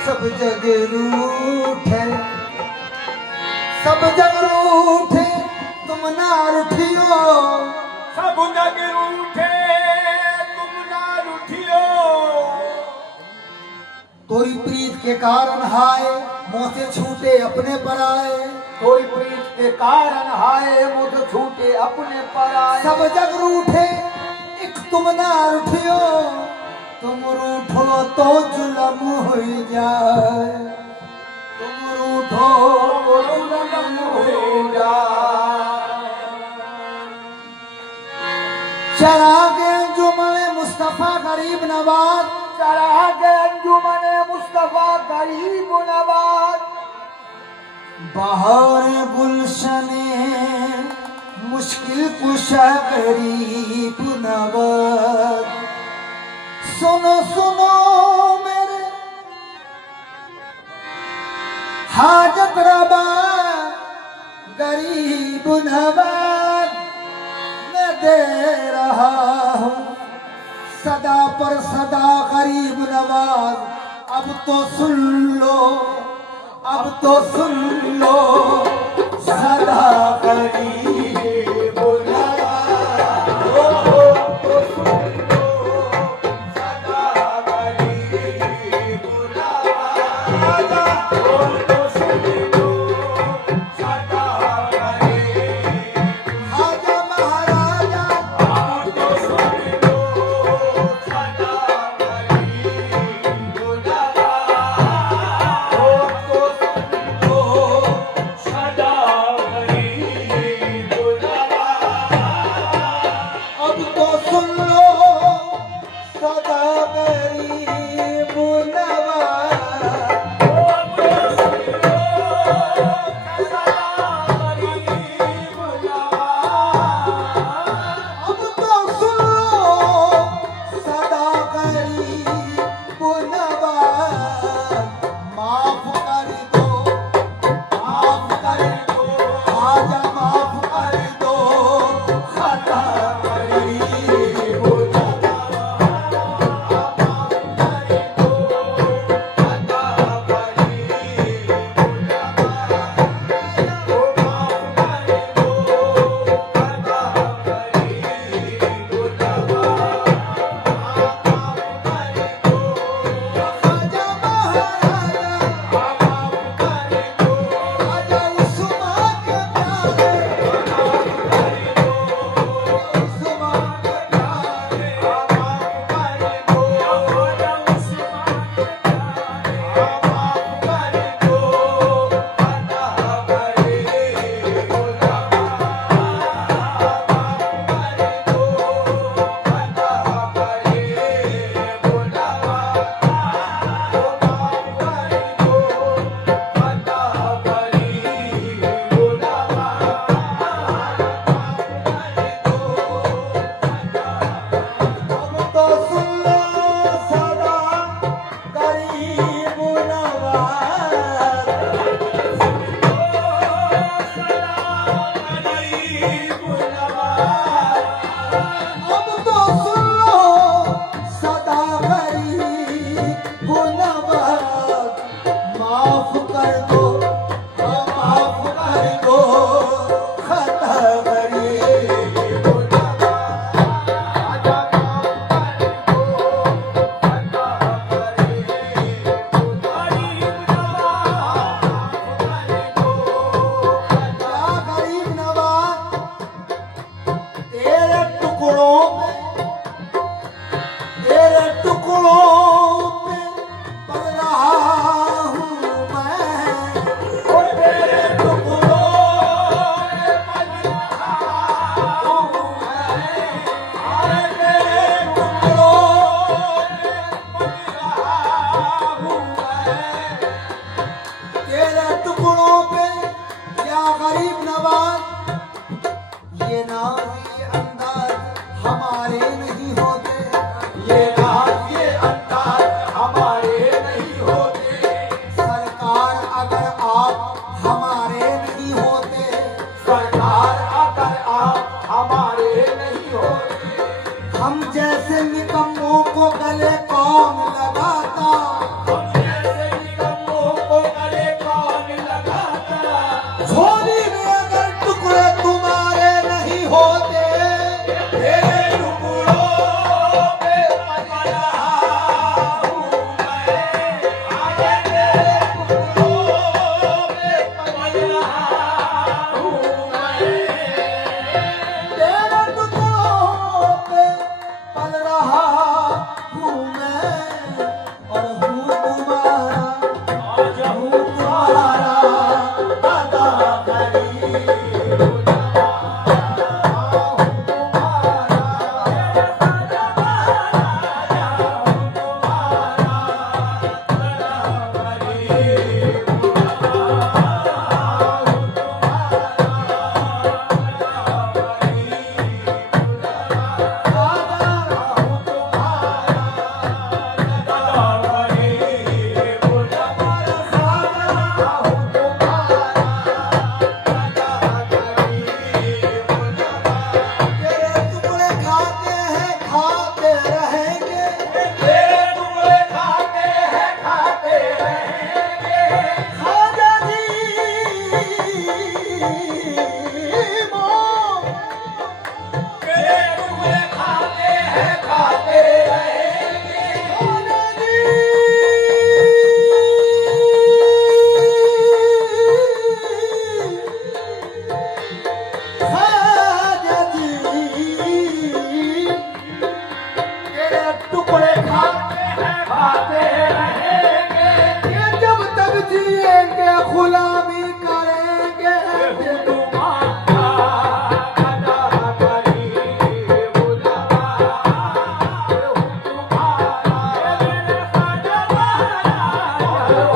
सब जग रूठे, सब जग रूठे, तुम ना रूठियो। सब जग रूठे, तुम ना रूठियो। तोरी प्रीत के कारण हाय, मुँह से छूटे अपने पर आए। कोई प्रीत के कारण हाय, मुझ छूटे अपने पर आए। सब जग रूठे, एक तुम ना रूठियो। तुम रूठो तो जुलम हो जाए, तुम रूठो तो जुलम हो जाए। चरागे अंजुमन मुस्तफा गरीब नवाज, चरागे अंजुमन मुस्तफा गरीब नवाज। बहार गुलशने मुश्किल कुशा गरीब नवाज। सुनो सुनो मेरे हाजत रबा गरीब नवाज। मैं दे रहा हूँ सदा पर सदा गरीब नवाज। अब तो सुन लो, अब तो सुन लो सदा गरीब नवाज। तो सुन लो, सदा गरीब नवाज। तो सुन लो, सदा गरीब। आजा महाराजा, तो सुन लो, सदा गरीब नवाज। तो सुन लो, सदा गरीब नवाज। अब तो सुन लो सदा गरीब नवाज। अब तो सुन लो सदा गरीब नवाज। माफ कर दो, माफ कर दो, आजा माफ कर दो सदा गरीब आजा महाराजा, आजा उस्मान के प्यारे, उस्मान के प्यारे। अब तो सुन लो सदा गरीब नवाज। अब तो सुन लो सदा गरीब नवाज। माफ कर दो, माफ कर दो खता गरीब क्या गरीब नवाज। तेरे टुकड़ों पे, तेरे टुकड़ों पे पल रहा हूँ मैं। तेरे टुकड़ों पे पल रहा हूँ मैं। तेरे टुकड़ों पे पल रहा हूँ मैं। तेरे टुकड़ों पे या गरीब नवाज। ये नाज ये अंदाज हमारे नहीं होते, ये नाज ये अंदाज हमारे नहीं होते। सरकार अगर आप हमारे नहीं होते, सरकार अगर आप हमारे नहीं होते। हम जैसे निकम्मों को गले कौन लगाता। हम जैसे गाते रहेंगे कि जब तक जिएंगे गुलामी करेंगे तुम्हारा अदा करी बुलावा तुम्हारा मेरे ख्वाजा महाराजा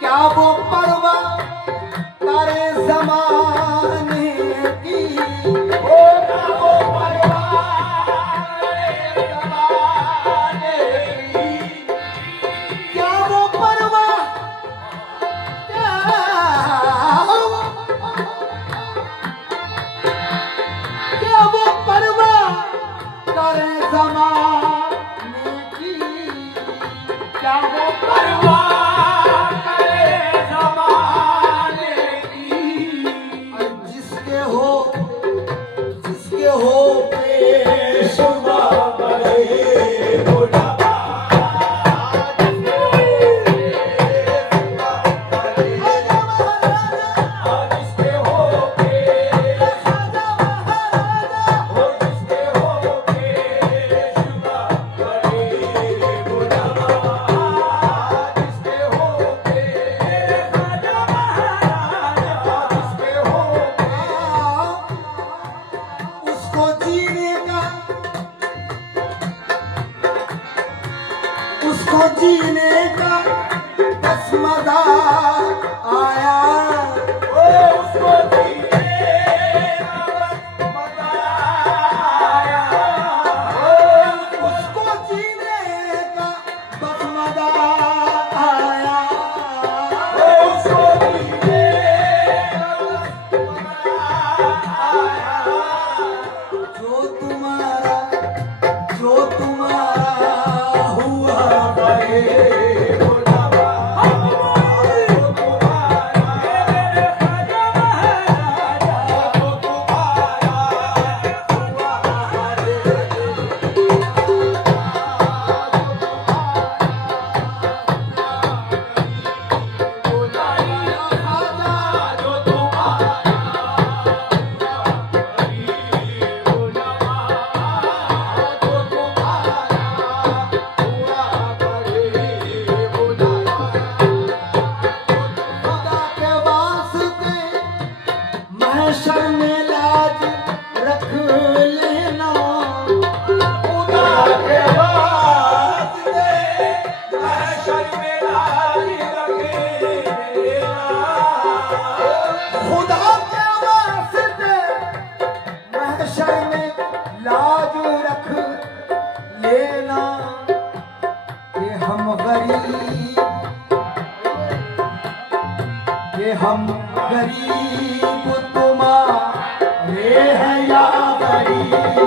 क्या वो परवाह करे जमाने की ओ ना वो परवाह जमाने की क्या वो परवाह क्या वो परवाह करे जमाने की क्या वो परवाह करे ज़माने की जिसके हो पेशवा बड़े बुलावा जिसके हो के हो जिसके हो के शुभा बड़े बुलावा जिसके हो के ख्वाजा महाराजा जिसके हो उसको जीने का बस मजा आया ओ उसको जीने का मजा आया उसको जीने का बस मजा आया उसको जीने का मजा आया जो तुम्हारा हुआ बड़े बुलावा जो तुम्हारा मेरे ख्वाजा महाराजा जो तुम्हारा हुआ बड़े जो तुम्हारा खुदा के वास्ते महशर में लाज रख लेना खुदा के वास्ते महशर में लाज रख लेना कि हम गरीब तुम्हारे हैं या गरीब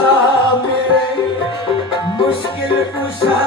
कुशा मेरे मुश्किल कुशा